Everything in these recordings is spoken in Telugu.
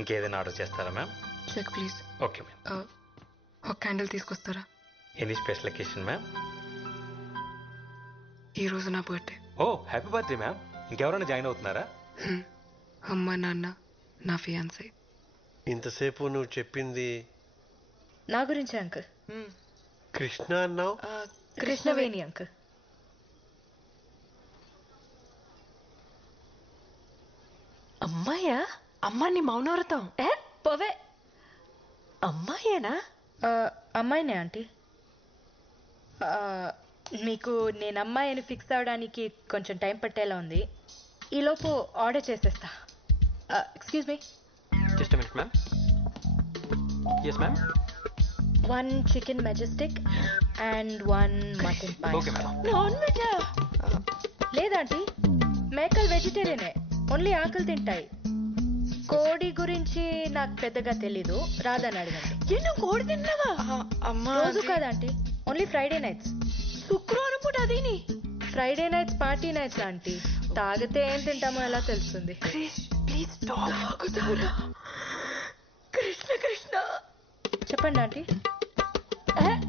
ఇంకేదైనా ఆర్డర్ చేస్తారా ma'am? Check please. Okay ma'am. ఒక క్యాండిల్ తీసుకొస్తారా? Any special occasion ma'am? ఈరోజు నా birthday. Oh happy birthday ma'am. ఇంకెవరైనా జాయిన్ అవుతున్నారా? అమ్మ నాన్న నా ఫియాన్సీ. ఇంతసేపు నువ్వు చెప్పింది నా గురించి అంకుల్. కృష్ణ అన్నావు. కృష్ణవేణి అంకుల్. అమ్మాయా? అమ్మాని మౌనవ్రతం. పోవే. అమ్మాయేనా? అమ్మాయినే ఆంటీ. మీకు నేను అమ్మాయి అని ఫిక్స్ అవడానికి కొంచెం టైం పట్టేలా ఉంది. ఈలోపు ఆర్డర్ చేసేస్తా. Excuse me. Just minute ma'am. Yes ma'am. 1 chicken majestic and 1 mutton pie. Okay madam. Non వెజా? లేదంటీ, మేకలు వెజిటేరియనే, ఓన్లీ ఆకలి తింటాయి. కోడి గురించి నాకు పెద్దగా తెలీదు, రాదని అడగండి. ఎన్నో కోడి తిన్నావా? రోజు కాదంటీ, ఓన్లీ ఫ్రైడే నైట్స్. శుక్రవారం పూట అదేని? Friday nights party nights aunty. తాగితే ఏం తింటామో ఎలా తెలుస్తుంది? ప్లీజ్ తాగుతారా? కృష్ణ కృష్ణ. చెప్పండి ఆంటీ.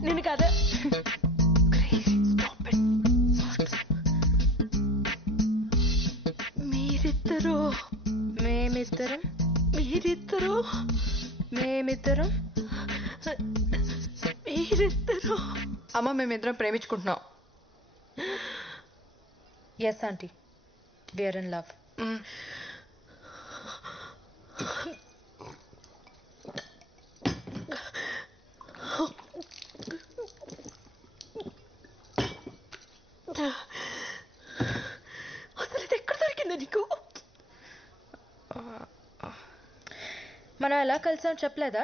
నేను కదా. మీరిద్దరు మేమిద్దరం మీరిద్దరు మేమిద్దరం మీరిద్దరు అమ్మ మేమిద్దరం ప్రేమించుకుంటున్నాం. Yes aunty, we are in love. అసలు ఇది ఎక్కడ దొరికింది నీకు? మనం ఎలా కలిసాం చెప్పలేదా?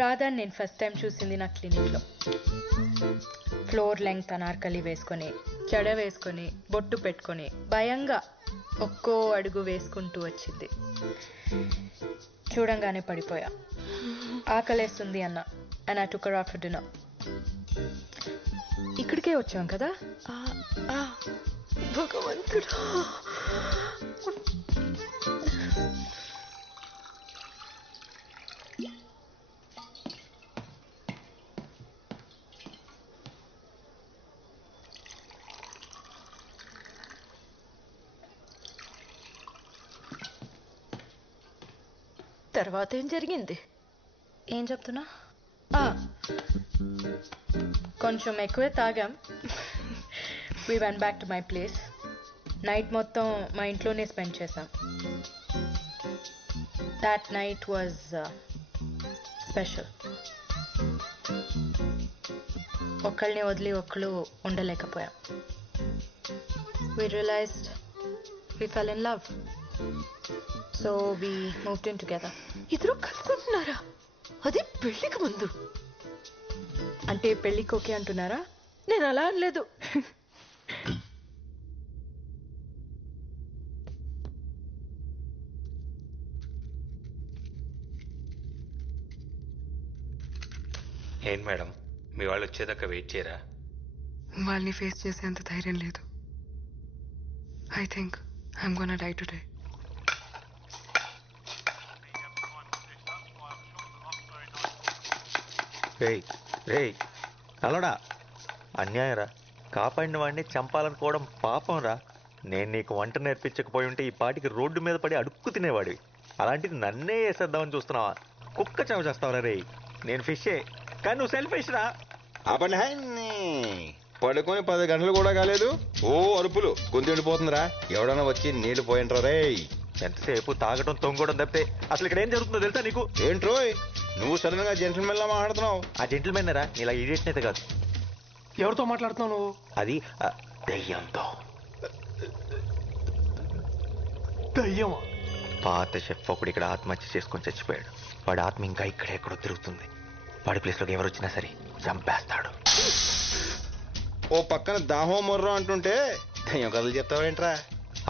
రాధాని నేను ఫస్ట్ టైం చూసింది నా క్లినిక్లో. ఫ్లోర్ లెంగ్త్ అనార్కలి వేసుకొని, జడ వేసుకొని, బొట్టు పెట్టుకొని, భయంగా ఒక్కో అడుగు వేసుకుంటూ వచ్చింది. చూడంగానే పడిపోయా. ఆకలేస్తుంది అన్న, and I took her out for dinner. ఇక్కడికే వచ్చాం కదా. భగవంతుడా. తర్వాత ఏం జరిగింది? ఏం చెప్తున్నా? కొంచెం ఎక్కువే తాగాం. We went back to my place. Night మొత్తం మా ఇంట్లోనే స్పెండ్ చేసాం. That night was special. ఒకళ్ళని వదిలి ఒకళ్ళు ఉండలేకపోయాం. We realized we fell in love. So we moved in together. ఇద్దరు కలుసుకుంటున్నారా? అది పెళ్లికి ముందు. అంటే పెళ్ళికి ఓకే అంటున్నారా? నేను అలా అనలేదు. ఏంటి మేడం, మీ వాళ్ళు వచ్చేదాకా వెయిట్ చేయరా? వాళ్ళని ఫేస్ చేసేంత ధైర్యం లేదు. I think I'm gonna die today. రేయ్ రేయ్ అలడా, అన్యాయం రా. కాపాడిన వాడిని చంపాలనుకోవడం పాపం రా. నేను నీకు వంట నేర్పించకపోయి ఉంటే ఈ పాటికి రోడ్డు మీద పడి అడుక్కు తినేవాడివి. అలాంటిది నన్నే వేసేద్దామని చూస్తున్నావా? కుక్క చెవ చేస్తావరా రే. నేను ఫిషే, కానీ నువ్వు సెల్ఫిష్ రా. పడుకొని 10 గంటలు కూడా కాలేదు, ఓ అరుపులు గొంతు ఎండిపోతుందిరా. ఎవడన్నా వచ్చి నీళ్లు పోయింట్రా రే. ఎంతసేపు తాగడం తొంగడం తప్పితే అసలు ఇక్కడ ఏం జరుగుతుందో తెలుసా నీకు? ఏంట్రోయ్ నువ్వు సడన్ గా జెంటల్మెన్ లా మాట్లాడుతున్నావు? ఆ జెంటిల్మెన్ రా, ఇలా ఇడియట్ అయితే కాదు. ఎవరితో మాట్లాడుతున్నావు నువ్వు? అది దెయ్యంతో. దయ్యమా? పాత షెఫ్ ఒకడు ఇక్కడ ఆత్మహత్య చేసుకొని చచ్చిపోయాడు. వాడి ఆత్మ ఇంకా ఇక్కడెక్కడో తిరుగుతుంది. వాడి ప్లేస్లోకి ఎవరు వచ్చినా సరే చంపేస్తాడు. ఓ పక్కన దాహో మొర్రో అంటుంటే దయ్యం కథలు చెప్తావేంట్రా?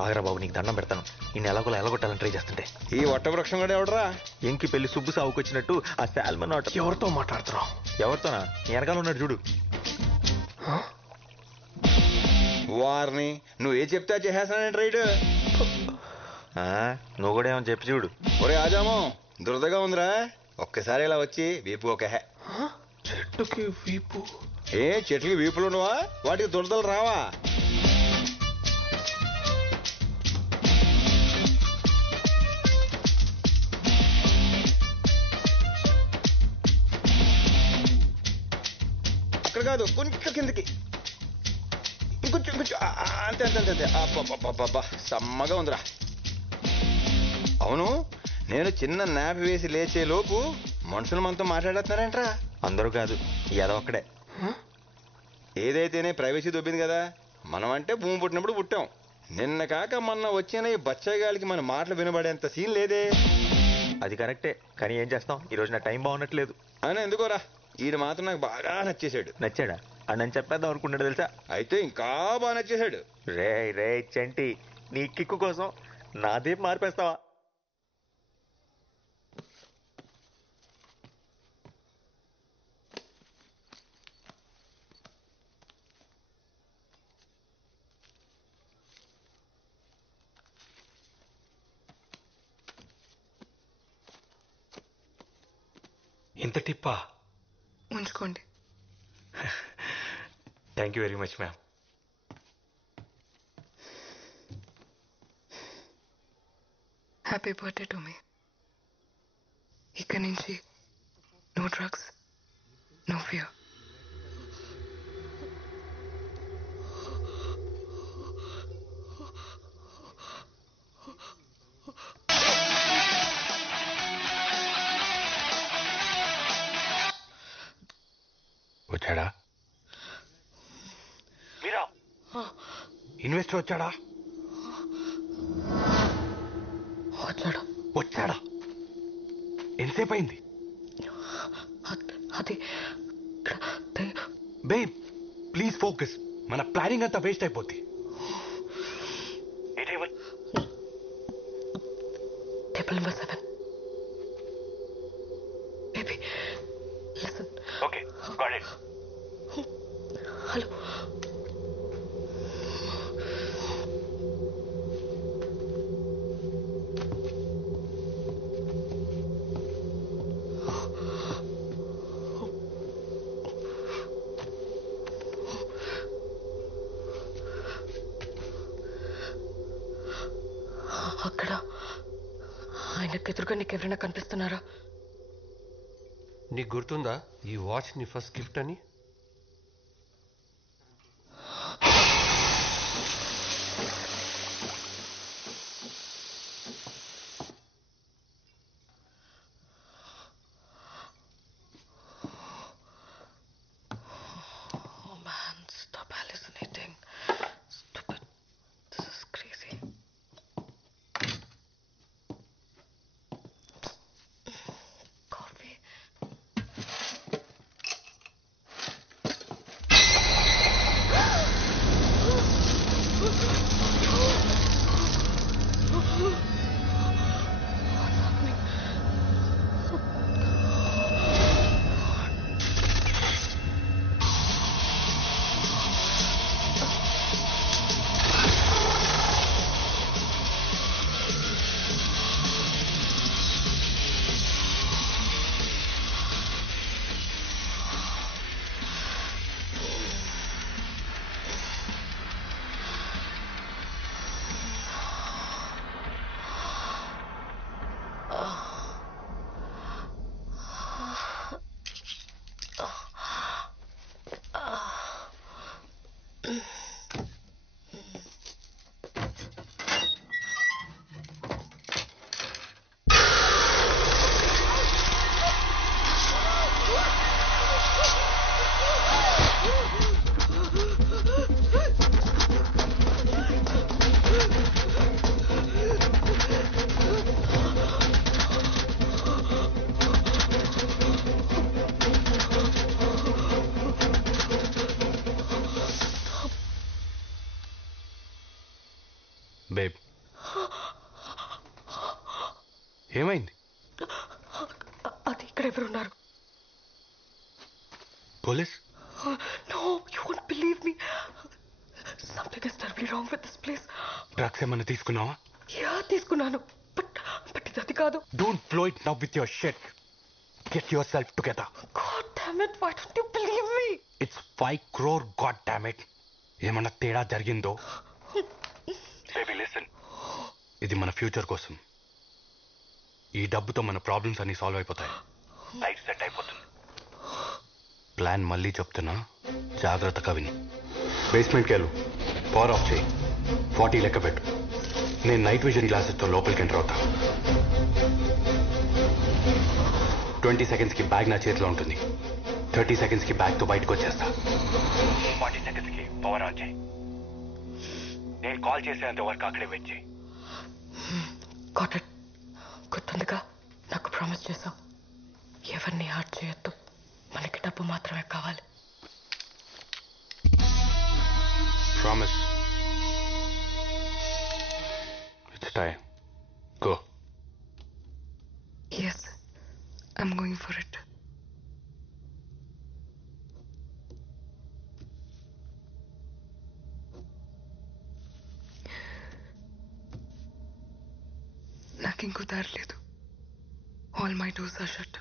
ఆగరా బాబు, నీకు దండం పెడతాను. ఈ ఎలాగోలా ఎలగొట్టాలని ట్రై చేస్తుంటే ఈ వట్టవృక్షం కూడా ఎవడరా? ఎంకి పెళ్లి సుబ్బు సాగుకొచ్చినట్టు ఆ శాల్మన్ ఆట. ఎవరితో మాట్లాడుతున్నావు? ఎవరితోనా? నీ వెనకాల ఉన్నాడు చూడు. వారిని నువ్వు ఏ చెప్తే చేసేస్తానంటే రైడ్. ఆ, నువ్వు కూడా ఏమో చెప్పి చూడు. ఒరే ఆజాము, దురదగా ఉందిరా, ఒక్కసారి ఇలా వచ్చి వీపు ఒక హే. చెట్టుకి వీపు. ఏ చెట్లకి వీపులు ఉండవా? వాటికి దురదలు రావా? అక్కడ కాదు, కొంచెం కిందకి, ఇంకొంచెం కొంచెం, అంతే అంతే అంతే అంతే. అబ్బబ్బబ్బబ్బా, సమ్మగా ఉందిరా. అవును, నేను చిన్న నాపి వేసి లేచే లోపు మనుషులు మనతో మాట్లాడేస్తున్నారేంట్రా? అందరూ కాదు, ఏదో ఒక్కడే. ఏదైతేనే ప్రైవసీ దొబ్బింది కదా. మనం అంటే భూమి పుట్టినప్పుడు పుట్టాం. నిన్న కాక మొన్న వచ్చిన ఈ బచ్చాయిగాలికి మన మాటలు వినబడేంత సీన్ లేదే. అది కరెక్టే, కానీ ఏం చేస్తాం, ఈ రోజు నా టైం బాగున్నట్లేదు. అని ఎందుకోరా, ఈడు మాత్రం నాకు బాగా నచ్చేశాడు. నచ్చాడా? అని చెప్పేద్దాం అనుకున్నాడు తెలుసా. అయితే ఇంకా బాగా నచ్చేశాడు. రే రే చంటి, నీ కిక్కు కోసం నా దీపు మార్పేస్తావా? ఇంత టిప్పా? ఉంచుకోండి. Thank you very much ma'am. Happy birthday to me. ఇక్కడి నుంచి నో డ్రగ్స్, నో ఫియర్. వచ్చాడా? మీరా ఇన్వెస్టర్ వచ్చాడా? వచ్చాడు. వచ్చాడా? ఎంతసేపు అయింది? అది బేబ్ ప్లీజ్ ఫోకస్, మన ప్లానింగ్ అంతా వేస్ట్ అయిపోద్ది. Table number 7. Baby listen. Okay got it. Hello. అక్కడ ఆయనకు ఎదురుగా నీకు ఎవరైనా కనిపిస్తున్నారా? నీకు గుర్తుందా ఈ వాచ్ నీ ఫస్ట్ గిఫ్ట్ అని? Oh man, stop hallucinating. Stupid. This is crazy. Coffee. What's happening? Babe ఏమైంది? అది ఇక్కడ ఎవరున్నారు? Police? No, you won't believe me. Something is terribly wrong with this place. Drugs ఏమన్నా తీసుకున్నావా? యా తీసుకున్నాను, బట్ ఇది అది కాదు. Don't flow it now with your shit. Get your self together. God damn it, why don't you believe me? It's 5 crore, god damn it. ఏమన్నా తేడా జరిగిందో? బేబీ లిసన్, ఇది మన ఫ్యూచర్ కోసం. ఈ డబ్బుతో మన ప్రాబ్లమ్స్ అన్ని సాల్వ్ అయిపోతాయి. లైఫ్ సెట్ అయిపోతుంది. ప్లాన్ మళ్ళీ చెప్తున్నా, జాగ్రత్తగా విని. బేస్మెంట్కి వెళ్ళు, పవర్ ఆఫ్ చేయి, 40 లెక్క పెట్టు. నేను నైట్ విజన్ గ్లాసెస్తో లోపలికి ఎంటర్ అవుతా. 20 సెకండ్స్కి బ్యాగ్ నా చేతిలో ఉంటుంది. 30 సెకండ్స్కి బ్యాగ్తో బయటకు వచ్చేస్తా. 40 సెకండ్స్కి పవర్ ఆన్ చేయి. నేను కాల్ చేసేంత వరకు అక్కడే వెయిట్ చేయి. Got it. గుర్తుందిగా, నాకు ప్రామిస్ చేశావు, ఎవరిని హార్ట్ చేయొద్దు, మనకి డబ్బు మాత్రమే కావాలి. Promise. It's time. Go. Yes, I'm going for it. నాకు ఇంకో దారి లేదు. All my doors are shut.